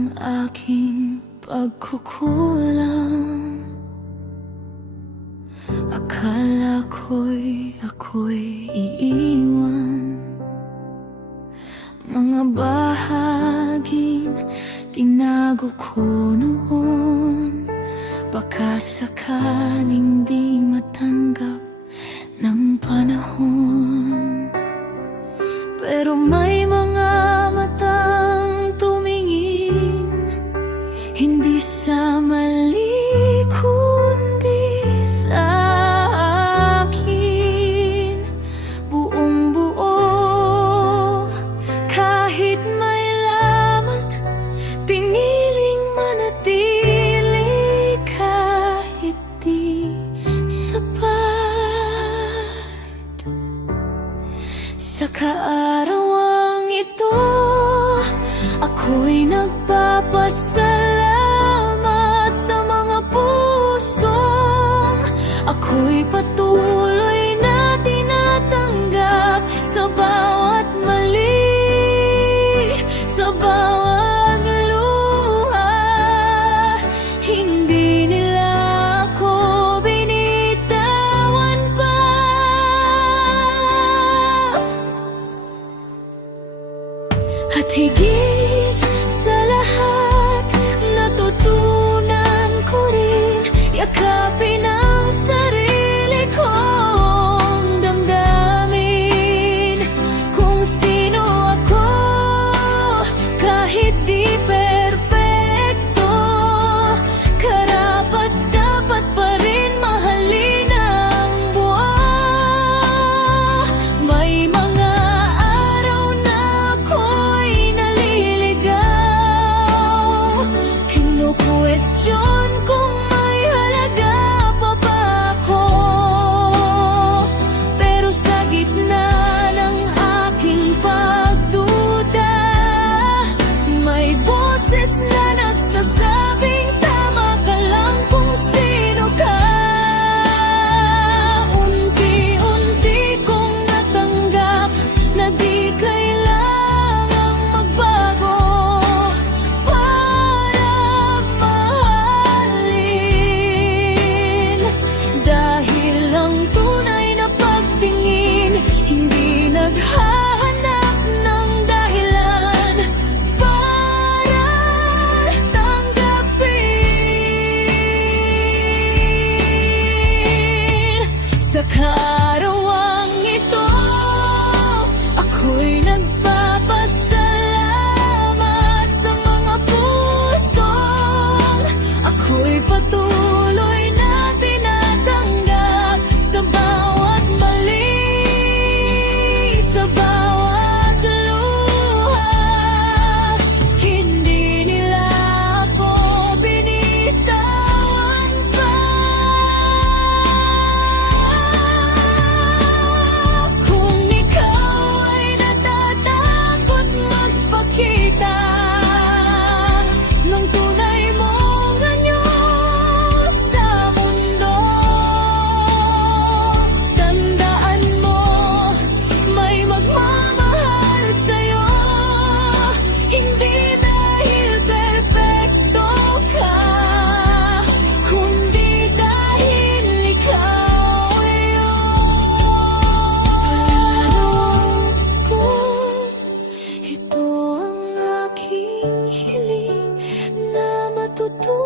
ng aking pagkukulang. Akala ako'y iiwan. Mga bahaging tinago ko noon, baka sakaling di matanggap ng panahon. Pero may mga matang tumingin, hindi sa mali kundi sa akin. Buong buo, kahit may lamat, piniling manatili kahit di sapat. Sa kaarawang ito, ako'y nagpapasalamat sa mga pusong ako'y patuloy na tinatanggap. Sa bawat mali, sa bawat luha, hindi nila ako binitawan pa. At higit sa lahat, natutunan ko rin yakapin ang sarili kong damdamin. Kung sino ako, kahit di perpekto, karapat dapat pa rin mahalin ang buo. May mga araw na ako'y naliligaw, kinu-question kung may halaga pa ba ako. Pero sa gitna ng aking pagduda, may boses na nagsasabing tama ka lang kung sino ka. Unti-unti kong natanggap na di kailangang magbago para mahalin. Dahil ang tunay na pagtingin, hindi naghahanap ng dahilan para tanggapin. Sa karawang ito, ako'y nagpapasalamat sa mga pusong ako'y patuloy na tinatanggap. Sa bawat mali, sa bawat luha, hindi nila ako binitawan pa. Kung ikaw ay natatakot magpakita ng tunay mong anyo sa mundo, tandaan mo, may magmamahal sa'yo. Hindi dahil perpekto ka, kundi dahil ikaw ay yun. Sa karawang ko, ito ang aking hiling na matutunan